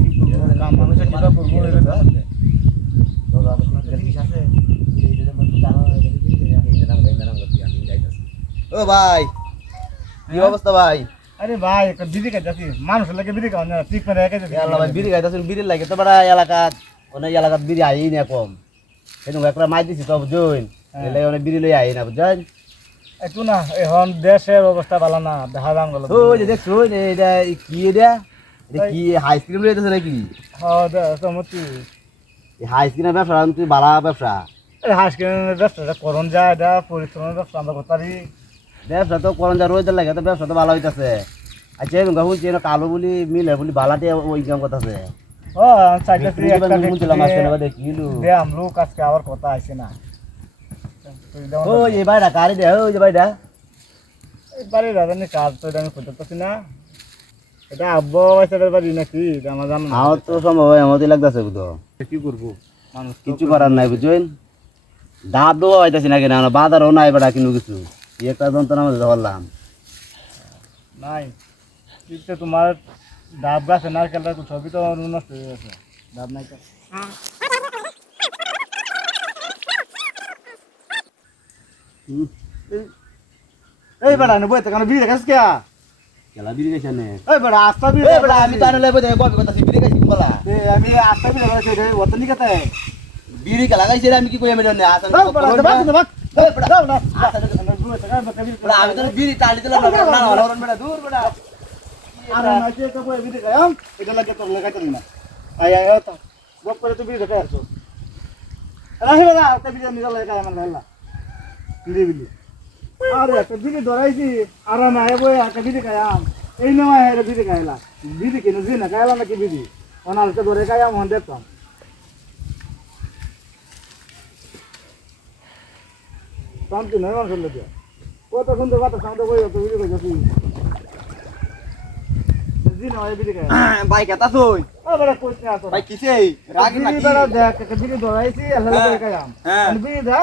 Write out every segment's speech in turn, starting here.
কি করবো কাম মানুষের যেটা করবো এটা ও ভাই কি অবস্থা ভাই? আরে ভাই একটা বিড়ি খাইতেছি মানুষের লাগে বিড়ি খাওয়া না ঠিক করে রেখে আল্লাহ ভাই বিড়ি খাইতেছেন, বিড়ি লাগে তো বড় এলাকাত অনেক এলাকাত বিড়ি আই না কম, কিন্তু একটা মাই দিছি তো বুঝুন এলে অনেক বিড়ি লই আই না বুঝছেন। একটু না এখন দেশের অবস্থা ভালো না দেখা যান গেল ওই যে দেখছো এটা কি এটা কি আইসক্রিম লইতেছে নাকি? হ্যাঁ সমতি আইসক্রিমের ব্যবসা তুই বালা ব্যবসা, হাসকের ব্যবসাটা করণ যায় এটা পরিশ্রমের ব্যবসা আমরা করতারি ব্যবসা তো করন যা রোজ লাগে তো ব্যবসা তো ভালো হইতাছে। আচ্ছা এরকম শুনছি কালো বলি মিলে বলি বালাতে ওই কাম করতেছে। ও চাইতেছি একটা দেখিলু দে আমরো কাজকে আবার কথা আইছে না ওই যে ভাইটা কারে দে ওই যে ভাইটা বাড়ির রাজধানী কাজ তো এটা আমি করতেছি না, এটা আব্বা বাইসাদের বাড়ি নাকি এটা আমার জানো না। আমার তো সম্ভব হয় আমাদের লাগতেছে বুঝো, কি করবো মানুষ কিছু করার নাই বুঝছেন। ডাব দেওয়া হইতেছি না কেন বাজারও নাই বেটা কিন্তু কিছু একটা যন্ত্রণা মধ্যে ধরলাম নাই কিন্তু তোমার ডাব গাছে নারকেলটা ছবি তো নষ্ট হয়ে গেছে ডাব নাই এই বেড়া নেবো কেন বিড়ি রেখেছ কে খেলা বিড়ি গেছে নে এই বেড়া আস্তা বিড়ি আমি তো আনলে বই কবি কথা বিড়ি গেছি বলা আমি আস্তা বিড়ি রেখেছি রে ওতনি কাতে বিড়ি খেলা গাইছে আমি কি কই আমি না আসলে আমি তো বিড়ি টালি দিলাম না অরন বেটা দূর বেটা আরে না যে তো বই বিড়ি খাম এটা লাগে তোর লাগাইতে না আই আই তো বক করে তো বিড়ি রেখে আসছো রাহি বেড়া তে বিড়ি নিয়ে লাগা আমার লাল্লা বিড়ি বিড়ি আরে একটা বিড়ি ধরাইছি আর না এ বই একটা বিড়ি খায়াম এই নয় এর বিড়ি খাইলা বিড়ি কিনে দিনা খাইলা নাকি বিড়ি অনাল তো ধরে খায়াম হন দেখতাম শান্তি নয় মানুষের লোকে কত সুন্দর কথা সামনে বই তো বিড়ি খাইছি দিনা ওই বিড়ি খায় ভাই কেতা তুই ও বড় কোচ না আসো ভাই কিছে রাগি নাকি বড় দেখ একটা বিড়ি ধরাইছি আল্লাহ করে খায়াম আমি বিড়ি দা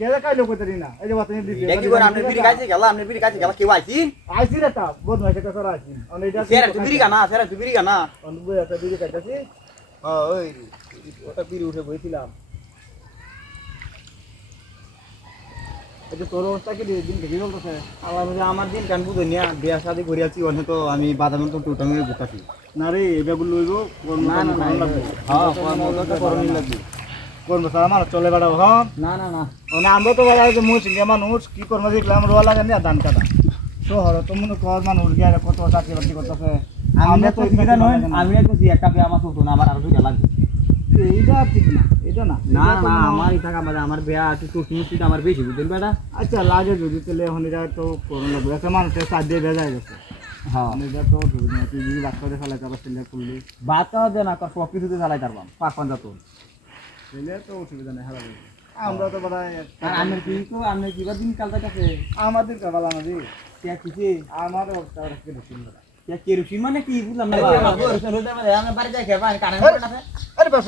কেলে খাইলো কইতারি না এই যে বাতানি দিছি দেখি কোন আপনি বিড়ি খাইছে গেল আপনি বিড়ি খাইছে গেল কেউ আইছি আইছি রে তা বহুত মাইছে কা সরা আইছি অন এটা সেরা তুই বিড়ি গানা সেরা তুই বিড়ি গানা অন বই একটা বিড়ি খাইতাছি ওই ওটা বিড়ি উঠে বইছিলাম এটা তোর অবস্থা কি দিন কি বলতেছে আল্লাহ আমার দিন কান বুঝে নিয়া বিয়া শাদি করি আছি অন্য তো আমি বাদাম তো টুটামে গুতাছি না রে এবাগুলো লইব কোন না না না হ্যাঁ কোন তো করনি লাগবে কোন বছর আমার চলে বেড়াও হ্যাঁ না না না মানে আমরা তো বেড়াই যে মুছ ইন্ডিয়া মানুষ কি করবো দেখলাম রোয়া লাগে না ধান কাটা শহর তো মনে কর মানুষ গিয়ে কত চাকরি বাকরি করতেছে আমি তো সুবিধা নয় আমি তো একটা বিয়া মাছ হতো না আমার আর দুইটা লাগবে এইটা ঠিক না এটা না না না আমার টাকা মানে আমার বিয়া আছে তো কিনছি আমার বেশি বুঝলেন বেটা আচ্ছা লাগে যদি তাহলে এখন এটা তো করোনা লাগবে একটা মানুষের চার দিয়ে ভেজাই গেছে হ্যাঁ এটা তো তুই যদি বাদ করে ফেলাইতে পারছিস করলি বাদ তো দে না সব কিছুতে চালাই পারবাম পাঁচ পাঁচা তো তাহলে তো অসুবিধা নেই হারাবে আমরা তো বড় আর আমি কি তো আমি কি দিন কালটা কাছে আমাদের কাবালা নদী কে কিছে আমার অবস্থা রাখতে দিচ্ছি কে কেরুসিন মানে কি বুঝলাম না আমি বাড়ি যাই খেবা কারণ আরে বাস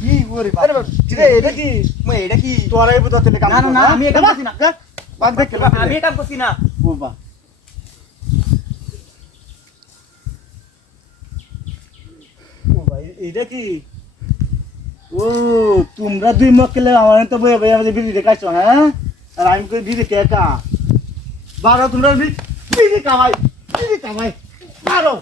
কি ওরে আরে বাস রে এটা কি মই এটা কি তোরাই বুঝা তেলে কাম না না আমি এটা করছি না বাদ দেখ আমি এটা করছি না বাবা ও ভাই এটা কি ও তোমরা দুই মক্কেলে আমার তো বই ভাই আমাদের বিড়ি দেখাইছো হ্যাঁ আর আমি কই বিড়ি কে কা বারো তোমরা বিড়ি কামাই বারো